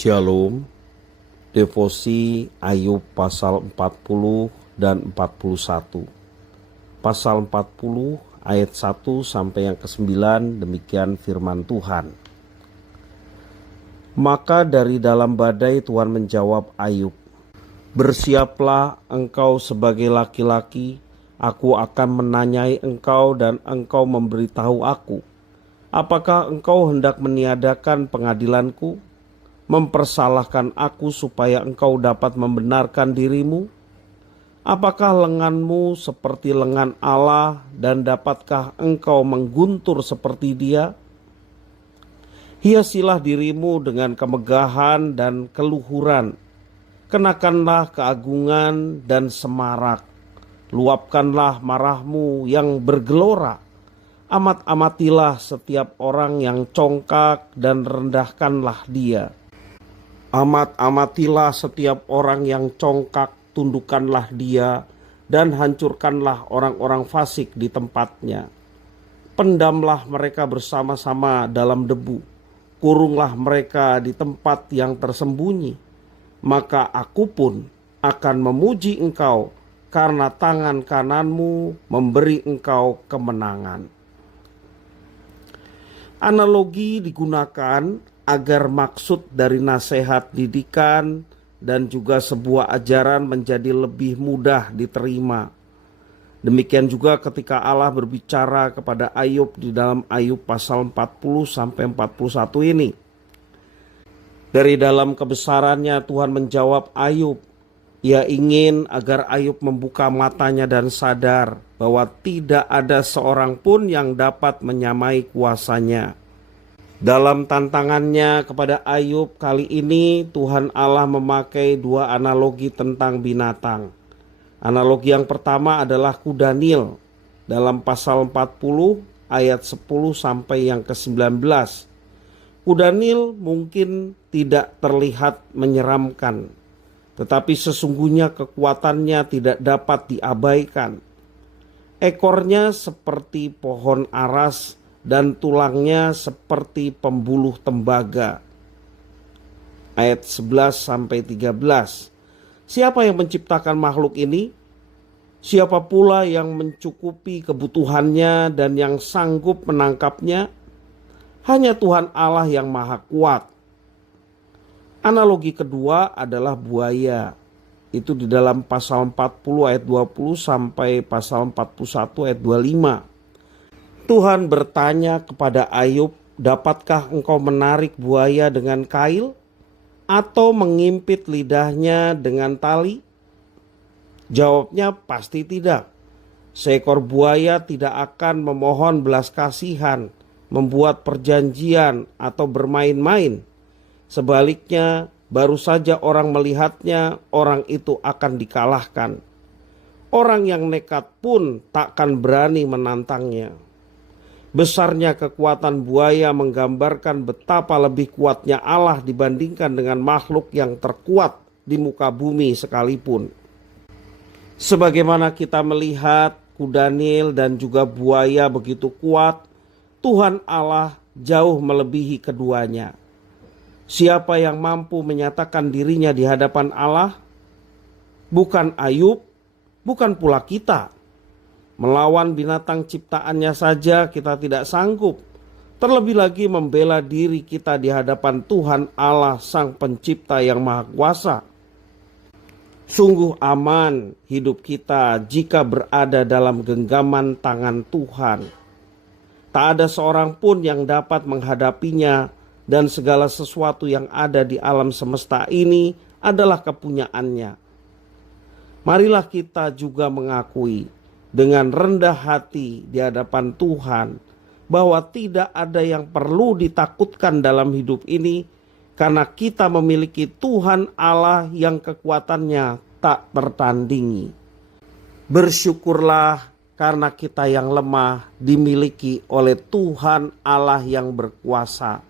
Shalom, devosi Ayub pasal 40 dan 41. Pasal 40 ayat 1 sampai yang ke-9, demikian firman Tuhan. Maka dari dalam badai Tuhan menjawab Ayub, "Bersiaplah engkau sebagai laki-laki, aku akan menanyai engkau dan engkau memberitahu aku. Apakah engkau hendak meniadakan pengadilanku? Mempersalahkan aku supaya engkau dapat membenarkan dirimu? Apakah lenganmu seperti lengan Allah dan dapatkah engkau mengguntur seperti Dia? Hiasilah dirimu dengan kemegahan dan keluhuran, kenakanlah keagungan dan semarak, luapkanlah marahmu yang bergelora, amat-amatilah setiap orang yang congkak dan rendahkanlah dia. Amat-amatilah setiap orang yang congkak, tundukkanlah dia, dan hancurkanlah orang-orang fasik di tempatnya. Pendamlah mereka bersama-sama dalam debu, kurunglah mereka di tempat yang tersembunyi. Maka aku pun akan memuji engkau, karena tangan kananmu memberi engkau kemenangan." Analogi digunakan agar maksud dari nasihat didikan dan juga sebuah ajaran menjadi lebih mudah diterima. Demikian juga ketika Allah berbicara kepada Ayub di dalam Ayub pasal 40 sampai 41 ini. Dari dalam kebesarannya Tuhan menjawab Ayub. Ia ingin agar Ayub membuka matanya dan sadar bahwa tidak ada seorang pun yang dapat menyamai kuasanya. Dalam tantangannya kepada Ayub kali ini, Tuhan Allah memakai dua analogi tentang binatang. Analogi yang pertama adalah kuda Nil dalam pasal 40 ayat 10 sampai yang ke-19. Kuda Nil mungkin tidak terlihat menyeramkan, tetapi sesungguhnya kekuatannya tidak dapat diabaikan. Ekornya seperti pohon aras dan tulangnya seperti pembuluh tembaga. Ayat 11 sampai 13. Siapa yang menciptakan makhluk ini? Siapa pula yang mencukupi kebutuhannya dan yang sanggup menangkapnya? Hanya Tuhan Allah yang Maha Kuat. Analogi kedua adalah buaya. Itu di dalam pasal 40 ayat 20 sampai pasal 41 ayat 25. Tuhan bertanya kepada Ayub, "Dapatkah engkau menarik buaya dengan kail atau mengimpit lidahnya dengan tali?" Jawabnya pasti tidak. Seekor buaya tidak akan memohon belas kasihan, membuat perjanjian atau bermain-main. Sebaliknya, baru saja orang melihatnya, orang itu akan dikalahkan. Orang yang nekat pun takkan berani menantangnya. Besarnya kekuatan buaya menggambarkan betapa lebih kuatnya Allah dibandingkan dengan makhluk yang terkuat di muka bumi sekalipun. Sebagaimana kita melihat kuda Nil dan juga buaya begitu kuat, Tuhan Allah jauh melebihi keduanya. Siapa yang mampu menyatakan dirinya di hadapan Allah? Bukan Ayub, bukan pula kita. Melawan binatang ciptaannya saja kita tidak sanggup. Terlebih lagi membela diri kita di hadapan Tuhan Allah Sang Pencipta yang Maha Kuasa. Sungguh aman hidup kita jika berada dalam genggaman tangan Tuhan. Tak ada seorang pun yang dapat menghadapinya, dan segala sesuatu yang ada di alam semesta ini adalah kepunyaannya. Marilah kita juga mengakui dengan rendah hati di hadapan Tuhan bahwa tidak ada yang perlu ditakutkan dalam hidup ini, karena kita memiliki Tuhan Allah yang kekuatannya tak tertandingi. Bersyukurlah karena kita yang lemah dimiliki oleh Tuhan Allah yang berkuasa.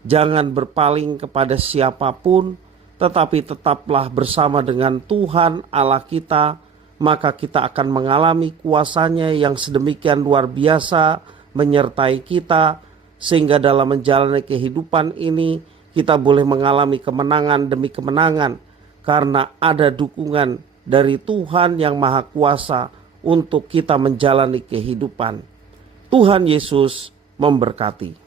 Jangan berpaling kepada siapapun, tetapi tetaplah bersama dengan Tuhan Allah kita, maka kita akan mengalami kuasanya yang sedemikian luar biasa menyertai kita, sehingga dalam menjalani kehidupan ini kita boleh mengalami kemenangan demi kemenangan karena ada dukungan dari Tuhan yang Maha Kuasa untuk kita menjalani kehidupan. Tuhan Yesus memberkati.